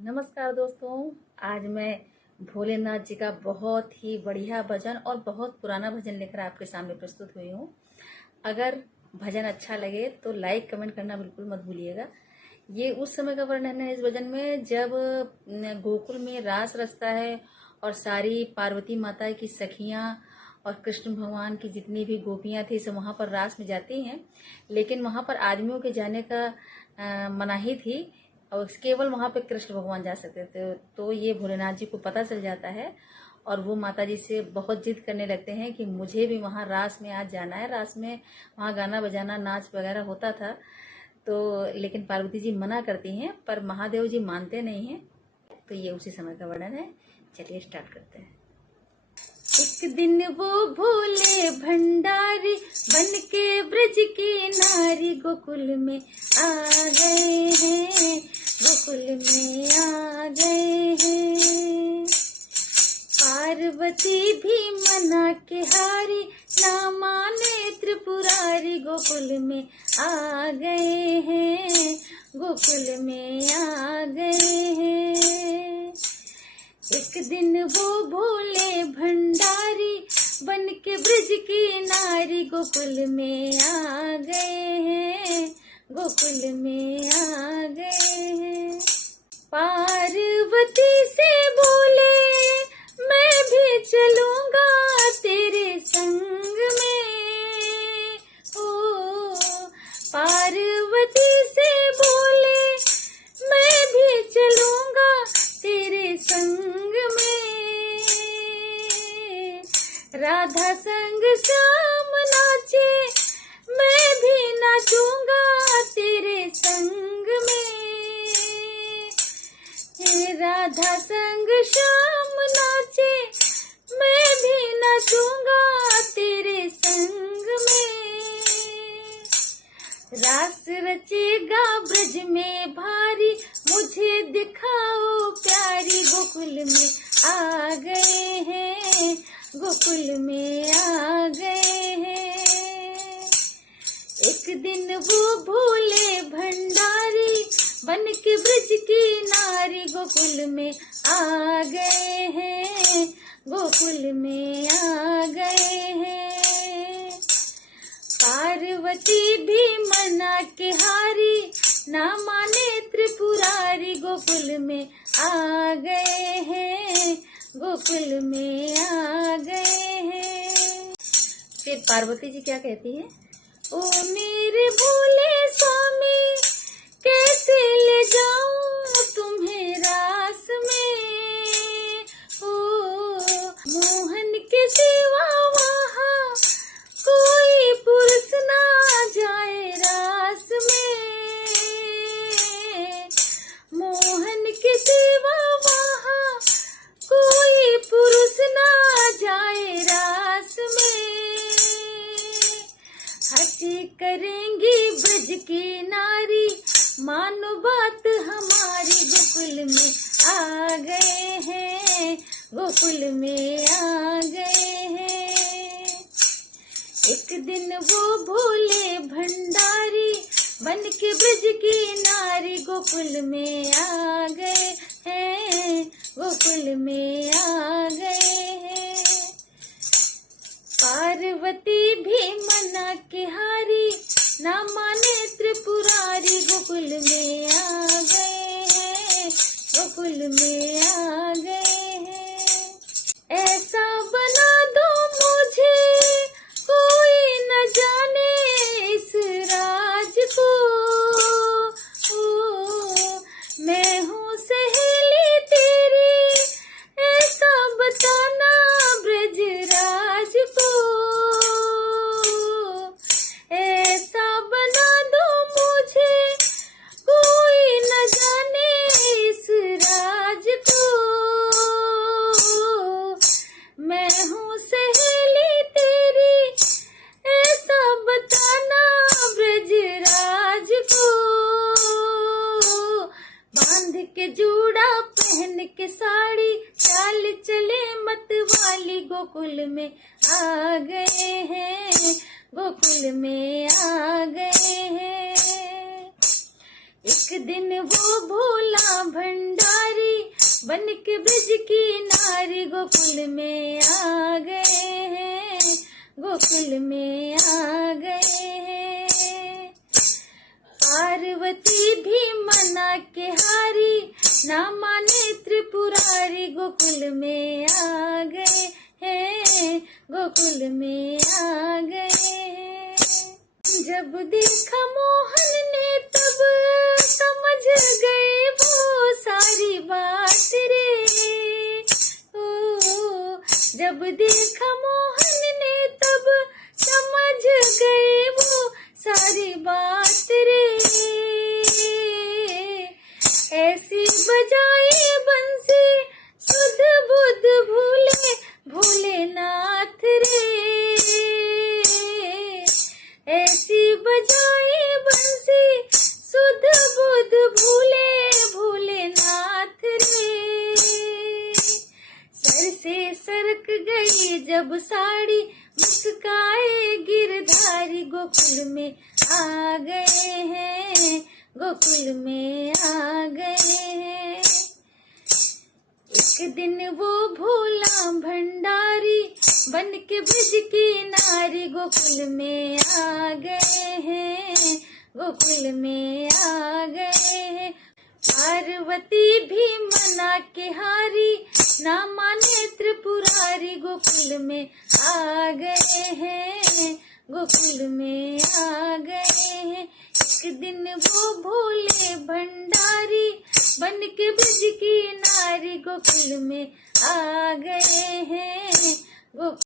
नमस्कार दोस्तों। आज मैं भोलेनाथ जी का बहुत ही बढ़िया भजन और बहुत पुराना भजन लेकर आपके सामने प्रस्तुत हुई हूँ। अगर भजन अच्छा लगे तो लाइक कमेंट करना बिल्कुल मत भूलिएगा। ये उस समय का वर्णन है इस भजन में जब गोकुल में रास रचता है और सारी पार्वती माता की सखियां और कृष्ण भगवान की जितनी भी गोपियां थी सब वहां पर रास में जाती हैं, लेकिन वहां पर आदमियों के जाने का मनाही थी और केवल वहां पे कृष्ण भगवान जा सकते थे। तो ये भोलेनाथ जी को पता चल जाता है और वो माता जी से बहुत जिद करने लगते हैं कि मुझे भी वहां रास में आज जाना है। रास में वहां गाना बजाना नाच वगैरह होता था, तो लेकिन पार्वती जी मना करती हैं पर महादेव जी मानते नहीं हैं। तो ये उसी समय का वर्णन है। चलिए स्टार्ट करते हैं। एक दिन वो भोले भंडारी बन के ब्रज की नारी गोकुल में आ गए हैं, गोकुल में आ गए हैं। पार्वती भी मना के हारी, ना माने त्रिपुरारी गोकुल में आ गए हैं, गोकुल में आ गए हैं। एक दिन वो भोले भंडारी बन के ब्रज की नारी गोकुल में आ गए हैं, गोकुल में आ गए हैं। पार्वती से बोले मैं भी चलूंगा तेरे संग में। ओ पार्वती से बोले मैं भी चलूंगा तेरे संग में। राधा संग श्याम नाचे मैं भी नाचूंगा तेरे संग में। राधा संग श्याम नाचे मैं भी नाचूंगा तेरे संग में। रास रचेगा ब्रज में भारी, मुझे दिखाओ प्यारी गोकुल में आ गए हैं, गोकुल में आ गए हैं। एक दिन वो भोले भंडारी बन के ब्रज की नारी गोकुल में आ गए हैं, गोकुल में आ गए हैं। पार्वती भी मना के हारी, ना माने त्रिपुरारी गोकुल में आ गए हैं, गोकुल में आ गए हैं। फिर पार्वती जी क्या कहती है? ओ मेरे भोले स्वामी कैसे ले जाऊं तुम्हें रास में। ओ मोहन के सिवा वहाँ कोई पुरुष ना जाए रास में। मोहन के सिवा वहाँ कोई पुरुष ना जाए रास में। हंसी करेंगी ब्रज की नारी, मानो बात हमारी गोकुल में आ गए हैं, गोकुल में आ गए हैं। एक दिन वो भोले भंडारी बन के ब्रज की नारी गोकुल में आ गए हैं, गोकुल में आ गए हैं। पार्वती भी मना के हारी, ना माने त्रिपुरारी गोकुल में आ गए हैं, गोकुल में आ गए हैं। ऐसा बना दो मुझे कोई न जाने इस राज को। मैं हूँ सहेली तेरी ऐसा बताना ब्रजराज को। ऐसा बना दो मुझे कोई न जाने इस राज को। मैं हूँ सहेली तेरी ऐसा बताना ब्रजराज को। बांध के जूड़ा पहन के साड़ी, चाल चले मत वाली गोकुल में आ गए हैं, गोकुल में आ गए हैं। एक दिन वो भोला भंडारी बन के ब्रज की नारी गोकुल में आ गए हैं, गोकुल में आ गए हैं। पार्वती भी मना के हारी, ना माने त्रिपुरारी, गोकुल में आ गए हैं, गोकुल में आ गए हैं। जब देखा मोहन ने तब समझ गए वो सारी बात रे। ओ, जब देखा मोहन ने तब समझ गए वो सारी बात रे। ऐसी बजाए बंसी सुध बुध भूले भोलेनाथ रे। ऐसी बजाए बंसी सुध बुध भूले भोलेनाथ रे। सर से सरक गई जब साड़ी, मुस्काए गिरधारी, गोकुल में आ गए हैं, गोकुल में आ गए हैं। एक दिन वो भोला भंडारी बन के ब्रज की नारी, गोकुल में आ गए हैं, गोकुल में आ गए हैं। पार्वती भी मना के हारी, ना माने त्रिपुरारी, गोकुल में आ गए हैं, गोकुल में आ गए हैं। एक दिन वो भोले भंडारी बन के ब्रज की नारी, गोकुल में आ गए हैं, गोकुल